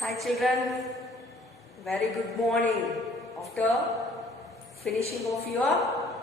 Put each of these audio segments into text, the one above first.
Hi children, very good morning after finishing of your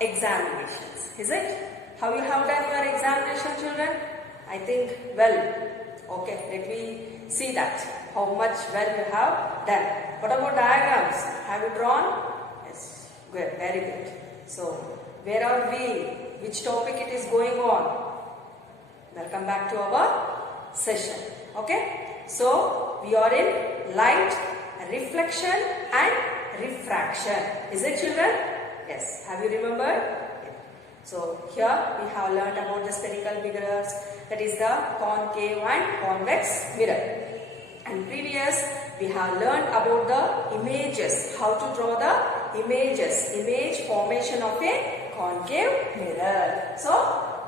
examinations, is it? How you have done your examination children? I think well. Okay, let me see that, how much well you have done. What about diagrams? Have you drawn? Yes, good, very good. So, where are we? Which topic it is going on? Welcome back to our session. Okay? So, we are in light, reflection and refraction. Is it children? Yes. Have you remembered? Yeah. So, here we have learned about the spherical mirrors, that is the concave and convex mirror. And previous we have learned about the images, how to draw the images, image formation of a concave mirror. So,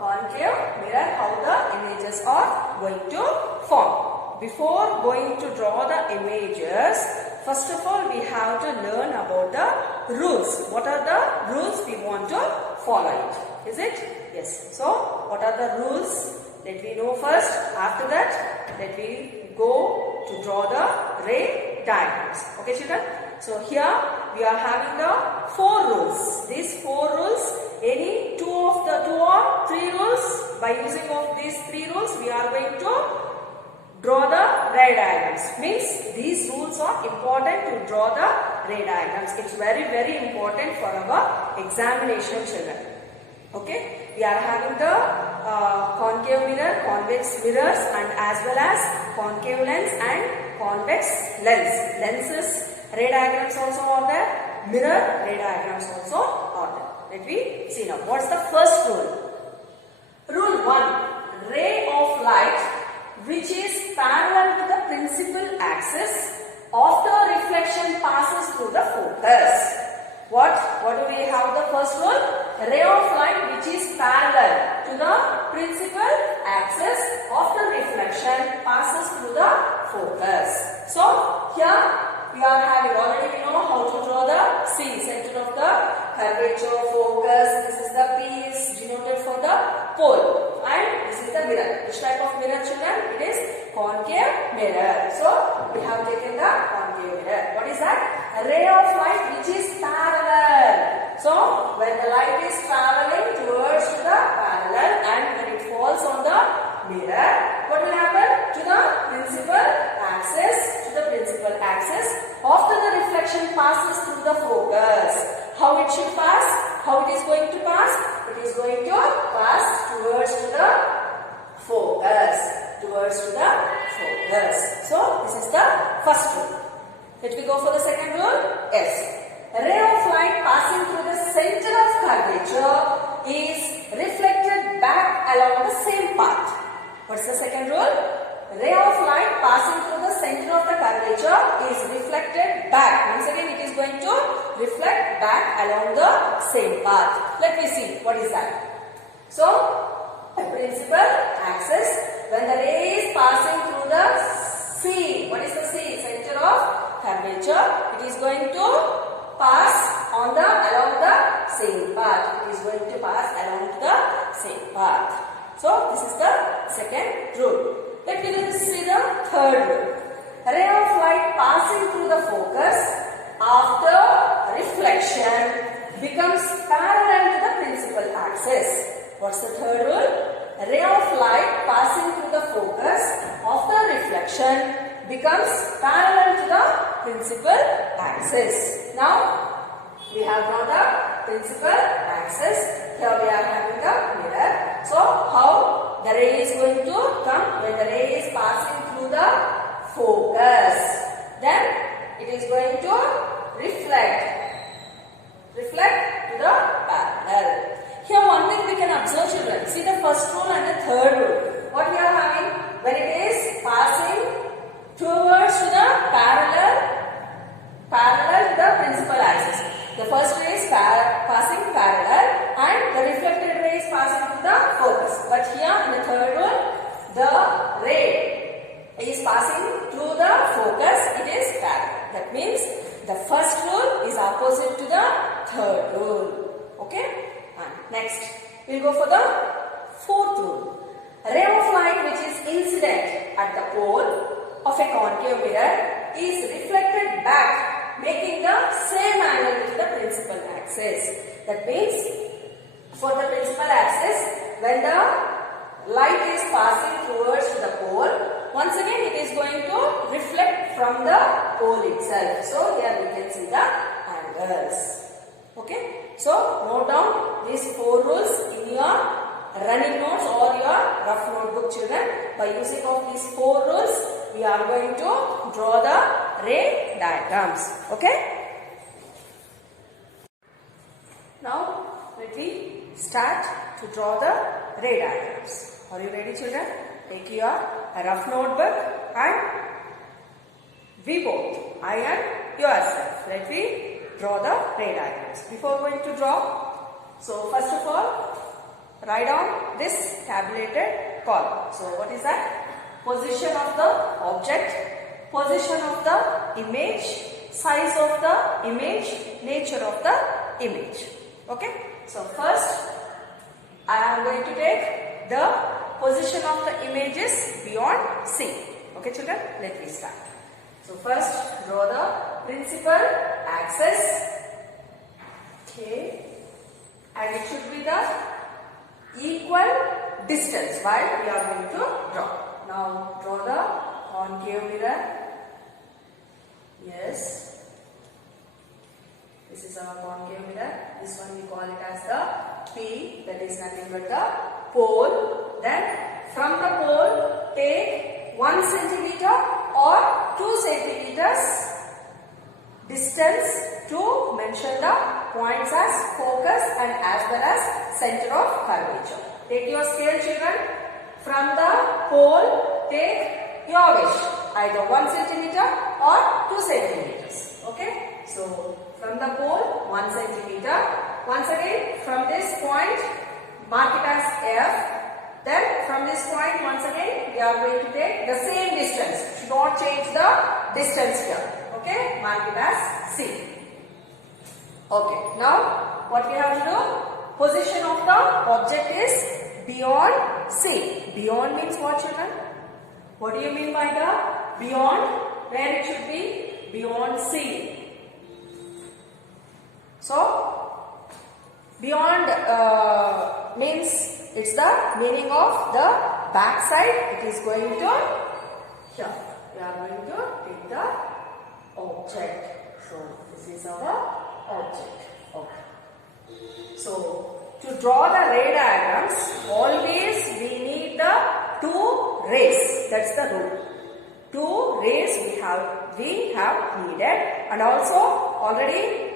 concave mirror, how the images are going to form. Before going to draw the images, first of all we have to learn about the rules. What are the rules we want to follow it? Is it? Yes. So, what are the rules? Let me know first. After that, let me go to draw the ray diagrams. Okay children? So, here we are having the 4 rules. These 4 rules, any 2 or 3 rules, by using of these 3 rules, we are going to draw the ray diagrams. Means these rules are important to draw the ray diagrams. It's very important for our examination children. Okay. We are having the concave mirror, convex mirrors and as well as concave lens and convex lens. Lenses, ray diagrams also are there. Mirror, ray diagrams also are there. Let me see now. What's the first rule? Rule 1. Ray of light which is parallel to the principal axis after reflection passes through the focus. What do we have the first rule? Ray of light which is parallel to the principal axis after reflection passes through the focus. So, here we are having, already we know how to draw the C, center of the curvature, focus. This is the P is denoted for the pole and this is the mirror. Which type of mirror children? It is concave mirror. So, we have taken the concave mirror. What is that? A ray of light which is parallel. So, when the light is traveling towards to the parallel and when it falls on the mirror, what will happen? To the principal axis. After the reflection passes through the focus. How it should pass? How it is going to pass? It is going to pass towards to the focus. So, this is the first rule. Let me go for the second rule. Yes. A ray of light passing through the center of curvature is reflected back along the same path. What's the second rule? A ray of light passing through the center of the curvature is reflected back. Once again, it is going to reflect back along the same path. Let me see. What is that? So, the principal axis, when the ray is passing through the C. What is the C? Center of curvature. It is going to pass along the same path. It is going to pass along the same path. So, this is the second rule. Let me see the third rule. A ray of light passing through the focus after reflection becomes parallel to the principal axis. What's the third rule? A ray of light passing through the focus after reflection becomes parallel to the principal axis. Now, we have drawn the principal axis. Here we are having the mirror. So, how the ray is going to come? When the ray is passing through the focus, then it is going to reflect to the parallel. Here one thing we can observe children. See the first rule and the third rule. What we are having? When it is passing towards to the parallel to the principal axis. The first ray is passing parallel and the reflected ray is passing to the focus. But here in the third rule, the ray is passing through the focus. It is parallel. That means the first rule is opposite to the third rule. Okay? And next, we will go for the fourth rule. A ray of light which is incident at the pole of a concave mirror is reflected back, making the same angle with the principal axis. That means for the principal axis, when the light is passing towards the pole, once again it is going to reflect from the pole itself. So here we can see the angles. Okay. So note down these 4 rules in your running notes or your rough notebook, children. By using of these 4 rules, we are going to draw the ray diagrams. Okay. Now let me start to draw the ray diagrams. Are you ready, children? Take your rough notebook and we both, I and yourself, let me draw the ray diagrams. Before going to draw, so first of all, write down this tabulated column. So what is that? Position of the object, position of the image, size of the image, nature of the image. Okay. So first I am going to take the position of the images beyond C. Okay, children, let me start. So first draw the principal axis. Okay, and it should be the equal distance while we are going to draw. Now draw the concave mirror. Yes. This is our concave mirror. This one we call it as the P, that is nothing but the pole. Then from the pole take 1 centimeter or 2 centimeters distance to mention the points as focus and as well as center of curvature. Take your scale, children. From the pole take your wish, either 1 centimeter or 2 centimeters. Okay. So from the pole 1 centimeter. Once again from this point mark it as F. Then from this point once again we are going to take the same distance. Should not change the distance here. Okay. Mark it as C. Okay. Now what we have to do? Position of the object is beyond C. Beyond means what, children? What do you mean by the beyond? Where it should be? Beyond C. So, beyond means it's the meaning of the back side. It is going to here. We are going to take the object. So, this is our object. Okay. So, to draw the ray diagrams, always we need the 2 rays. That's the rule. 2 rays we have needed, and also already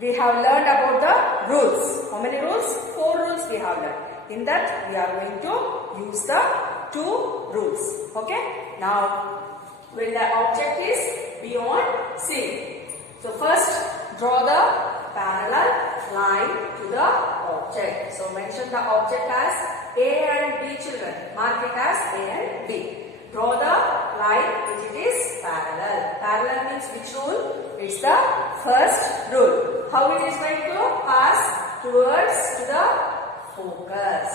we have learned about the rules. How many rules? 4 rules we have learned. In that we are going to use the 2 rules. Okay. Now when the object is beyond C. So first draw the parallel line to the object. So mention the object as A and B, children. Mark it as A and B. Draw the line which it is parallel. Parallel means which rule? It's the first rule. How it is going to pass towards to the focus.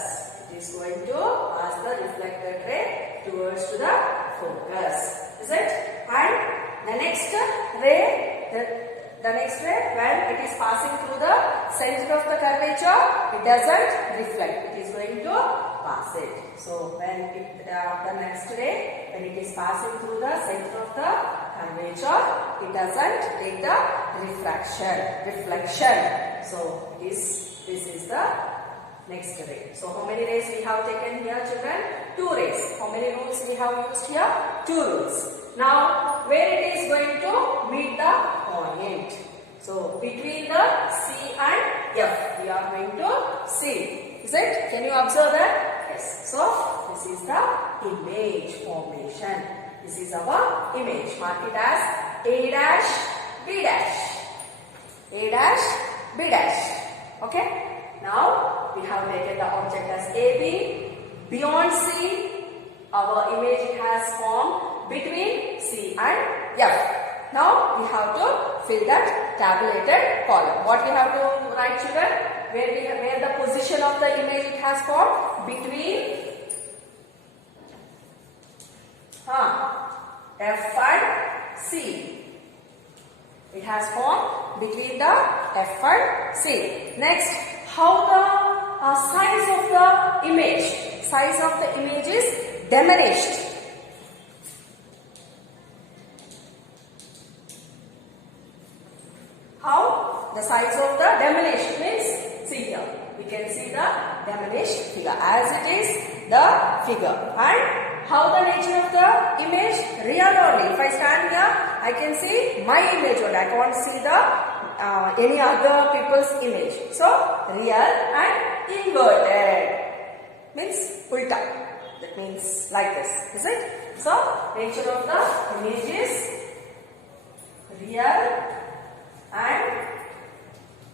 It is going to pass the reflected ray towards to the focus. Is it? And the next ray, the next ray, when it is passing through the center of the curvature, it doesn't reflect. It is going to pass it. So when the next ray, when it is passing through the center of the curvature, it doesn't take the reflection. So this is the next ray. So how many rays we have taken here, children? 2 rays. How many rules we have used here? 2 rules. Now where it is going to meet the point? So between the C and F, we are going to see. Is it? Can you observe that? Yes. So this is the image formation. This is our image. Mark it as A dash, B dash. A dash, B dash. Okay. Now we have taken the object as AB. Beyond C, our image has formed between C and F. Now we have to fill that tabulated column. What we have to write, children? Where the position of the image it has formed between F and C. It has formed between the F and C. Next, how the size of the image is diminished. How the size of the diminished means, see here, we can see the diminished figure as it is the figure. And how the nature of the image? Real only. If I stand here, I can see my image only. I can't see the any other people's image. So real and inverted means ulta. That means like this, is it? So nature of the image is real and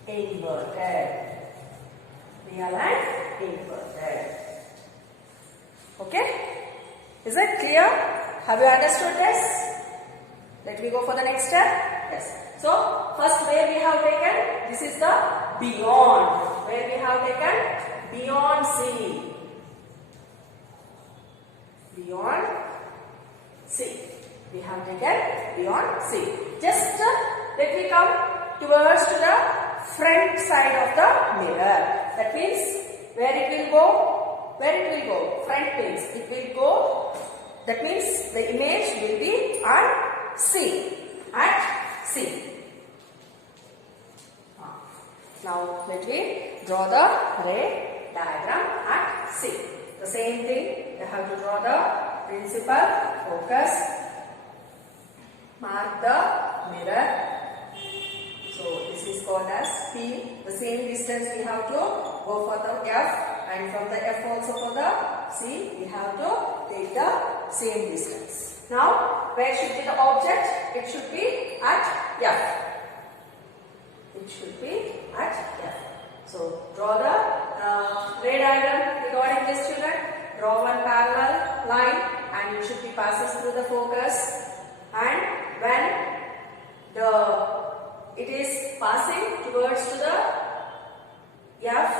inverted. Real and inverted. Okay? Is it clear? Have you understood this? Let me go for the next step. Yes. So first where we have taken, this is the beyond. Where we have taken beyond C. Beyond C. We have taken beyond C. Just let me come towards to the front side of the mirror. That means where it will go? Where it will go? Front means it will go. That means the image will be at C. At C. Now let me draw the ray diagram at C. The same thing, you have to draw the principal, focus, mark the mirror. So this is called as P. The same distance we have to go for the F, and from the F also for the C, we have to take the same distance. Now where should be the object? It should be at F. It should be at F. So draw the ray diagram regarding this, children. Draw one parallel line and it should be passes through the focus, and when it is passing towards to the F,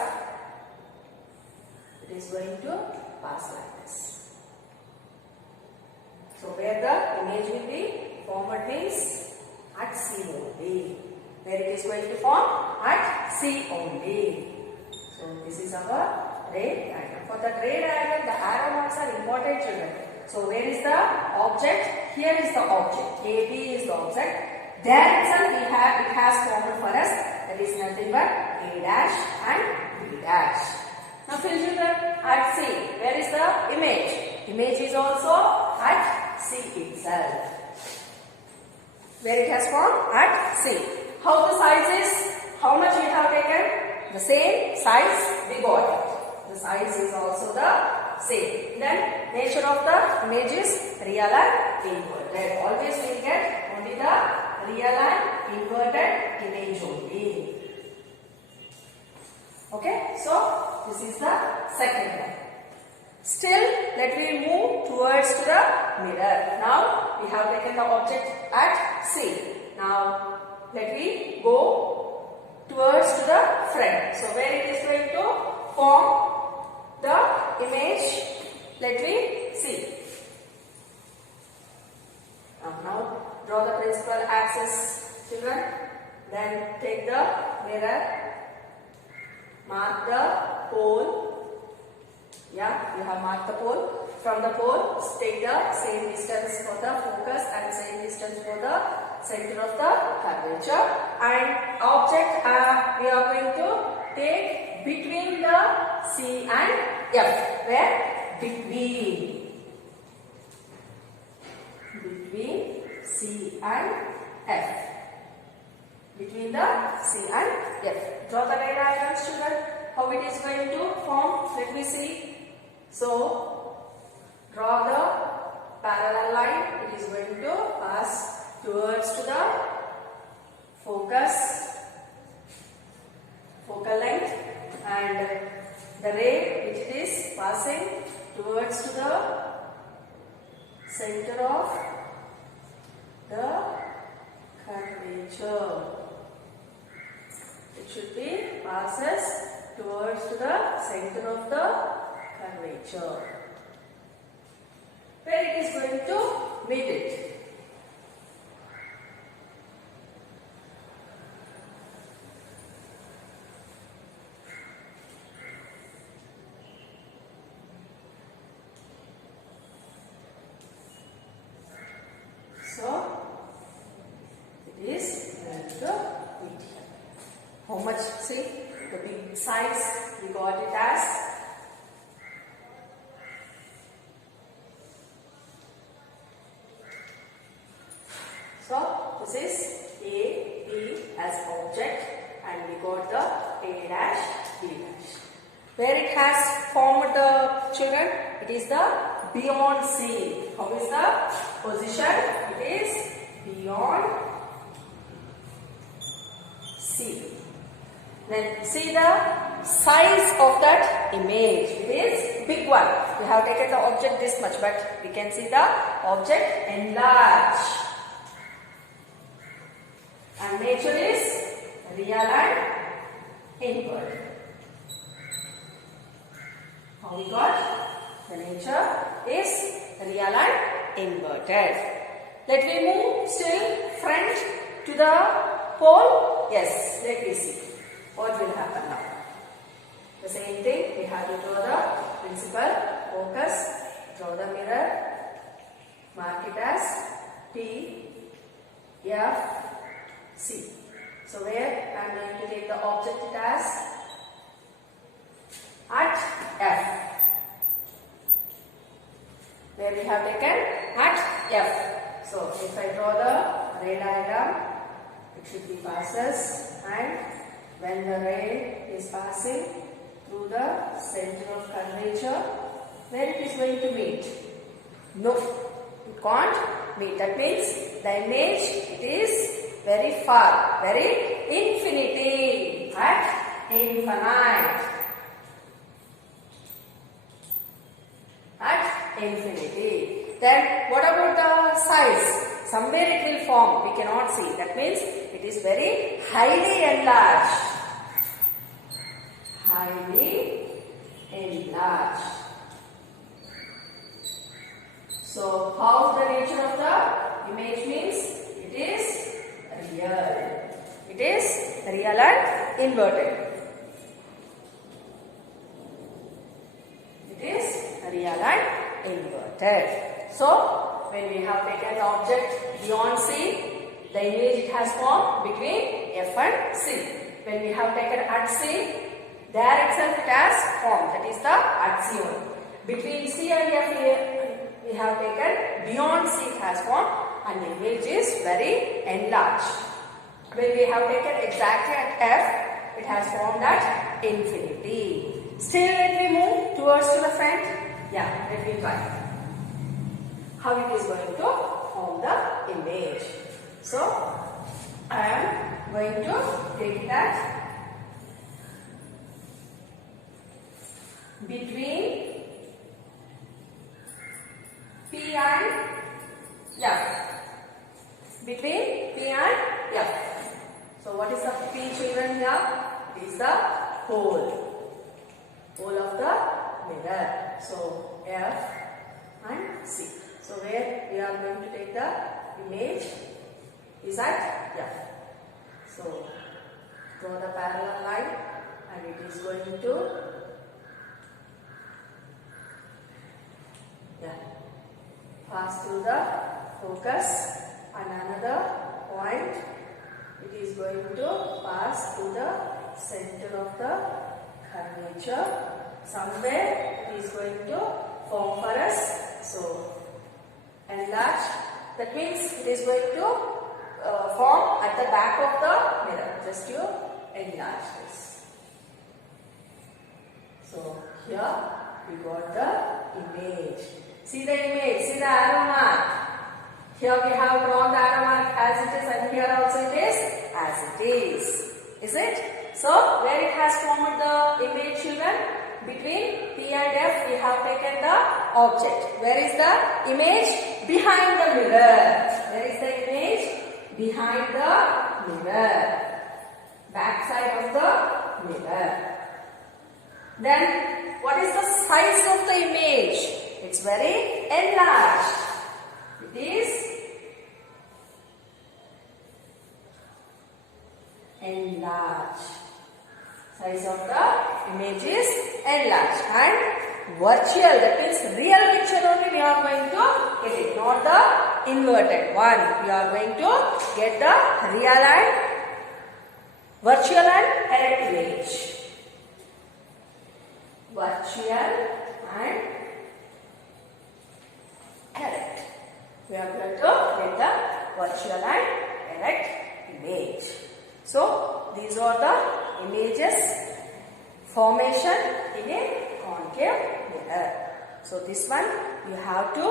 it is going to pass like this. So where the image will be formed means at C only. Where it is going to form? At C only. So this is our ray diagram. For the ray diagram, the arrow marks are important, children. So where is the object? Here is the object. AB is the object. There itself it has formed for us. That is nothing but A dash and B dash. Now fill children at C. Where is the image? Image is also at C itself. Where it has formed? At C. How the size is? How much we have taken? The same size we got it. The size is also the same. Then nature of the image is real and inverted. Always we will get only the real and inverted image only. Okay, so this is the second one. Still, let me move towards to the mirror. Now we have taken the object at C. Now let me go towards to the front. So where it is going to form the image, let me see. Now draw the principal axis, children. Then take the mirror, mark the pole. Yeah, you have marked the pole. From the pole, take the same distance for the focus and same distance for the center of the curvature. And object we are going to take between the C and F. Where? Between C and F. Between the C and F. Draw the ray diagram, children. How it is going to form? Let me see. So, draw the parallel line. It is going to pass towards to the focus, focal length, and the ray which it is passing towards to the center of the curvature. It should be passes towards to the center of the curvature, where it is going to meet it. size we got it as this is A, B as object and we got the A dash, B dash. Where it has formed the children? It is the beyond C. How is the position? It is beyond C. Then see the size of that image. It is big one. We have taken the object this much, but we can see the object enlarged. And nature is real and inverted. How we got? The nature is real and inverted. Let me move still front to the pole. Yes, let me see what will happen now. The same thing, we have to draw the principal, focus, draw the mirror, mark it as P, F, C. So where I am going to take the object as at F. Where we have taken at F. So if I draw the ray diagram, it should be passes, and when the ray is passing through the center of curvature, where it is going to meet? No, it can't meet. That means the image, it is very far, very infinity, at infinite, at infinity. Then what about the size? Somewhere it will form, we cannot see. That means it is very highly enlarged. Highly enlarged. So how is the nature of the image means? It is real. It is real and inverted. It is real and inverted. So when we have taken the object beyond C, the image it has formed between F and C. When we have taken at C, there itself it has formed. That is the at C one. Between C and F we have taken beyond C it has formed, and the image is very enlarged. When we have taken exactly at F, it has formed at infinity. Still let me move towards to the front. Yeah, let me try. How it is going to form the image. So, I am going to take that between P and F. Between P and F. So what is the P children here? It is the hole. Hole of the mirror. So F and C. So where we are going to take the image is at F. So draw the parallel line and it is going to pass through the focus, and another point it is going to pass through the center of the curvature. Somewhere it is going to form for us. So enlarge, that means it is going to form at the back of the mirror. Just you enlarge this. So here we got the image. See the image, see the arrow mark. Here we have drawn the arrow mark as it is, and here also it is as it is. Is it? So where it has formed the image children? Between P and F we have taken the object. Where is the image? Behind the mirror. Where is the image? Behind the mirror. Back side of the mirror. Then what is the size of the image? It's very enlarged. It is enlarged. Size of the image is enlarged, and virtual, that means real picture only we are going to get it, not the inverted one. We are going to get the real and virtual and direct image. virtual and erect. We are going to get the virtual and erect image. So these are the images formation in a concave mirror. So this one you have to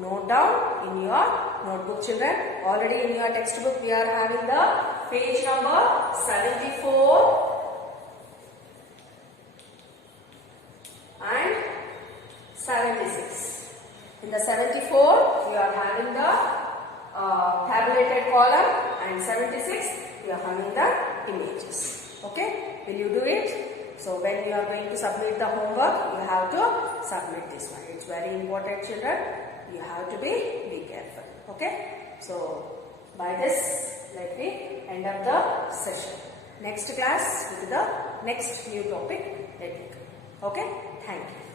note down in your notebook, children. Already in your textbook we are having the page number 74 and 76. In the 74 we are having the tabulated column, and 76 we are having the images. Okay, will you do it? So when you are going to submit the homework, you have to submit this one. It's very important, children. You have to be careful. Okay, so by this let me end up the session. Next class with the next new topic. Let me go. Okay, thank you.